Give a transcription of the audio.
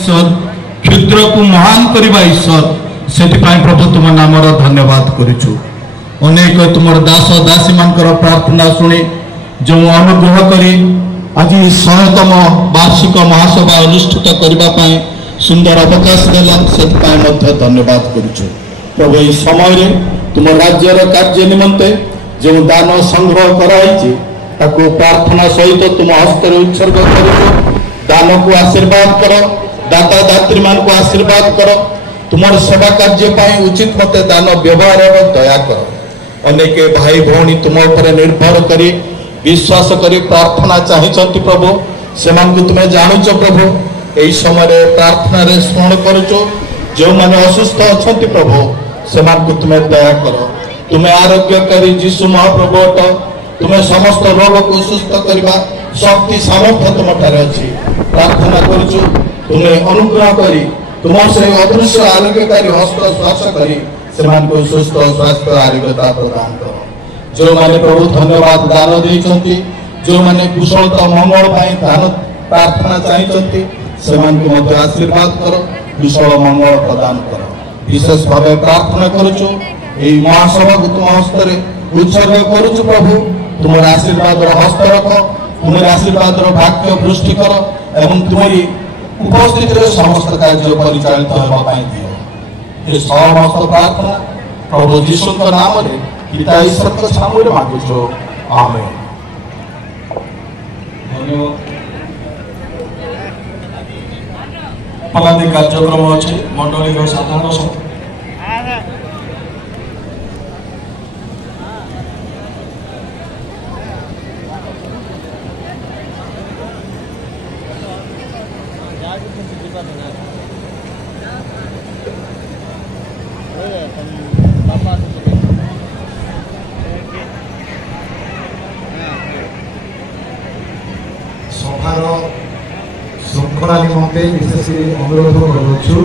ईश्वर क्षुद्र को महान करवा ईश्वर से प्रभु तुम नामर धन्यवाद करुचु। अनेक तुम दास दासी मान प्रार्थना शुणी जो अनुग्रह करी आज 100तम वार्षिक महासभा अनुष्ठित करने सुंदर अवकाश देला से धन्यवाद करुचु। प्रभु यह समय तुम राज्यर कार्य निमंते जो दान संग्रह कराई प्रार्थना सहित तुम हस्तर उत्सर्ग कर दान को आशीर्वाद कर दाता दात्री मान को आशीर्वाद कर तुम सेवा कार्य उचित मत दान व्यवहार दया कर। अनेक भाई भौणी तुम उपर निर्भर करी विश्वास करी प्रार्थना चाहिए प्रभु से तुम्हें जानूच प्रभु यही समय प्रार्थना स्मरण करुच जो मैंने असुस्थ अच्छा प्रभु से तुम्हें दया कर। तुम्हें आरोग्यकारी जीशु महाप्रभु अट तुम्हें समस्त रोग को सुस्थ करने शक्ति सामर्थ्य तुम अच्छी प्रार्थना करुचु तुम्हें अनुग्रह करी तुम से अदृश्य आरोग्यकारी हस्त स्पर्श करी सुस्थ स्वास्थ्य आरोग्यता प्रदान कर। जो मैंने प्रभु धन्यवाद दान देते जो मैंने कुशलता मंगल दान प्रार्थना चाहिए से आशीर्वाद कर कुशल मंगल प्रदान कर। विशेष भाव प्रार्थना करुचु यही महासभा को तुम हस्त उत्सर्ग करुचु प्रभु तुम आशीर्वाद हस्त रख तुम आशीर्वाद भाग्य वृष्टि कर एवं तुम्हारी उपस्थित समस्त कार्य परिचालित होगापी दियो। ये समस्त प्रार्थना प्रभु जीशु नाम पिता ईश्वर के सामने मांगुଛୁ आमेन। धन्यवाद। पलादी कार्यक्रम अच्छे मंडली साधारण सभार श्रृंखला निमंते विशेष अनुरोध करुछु।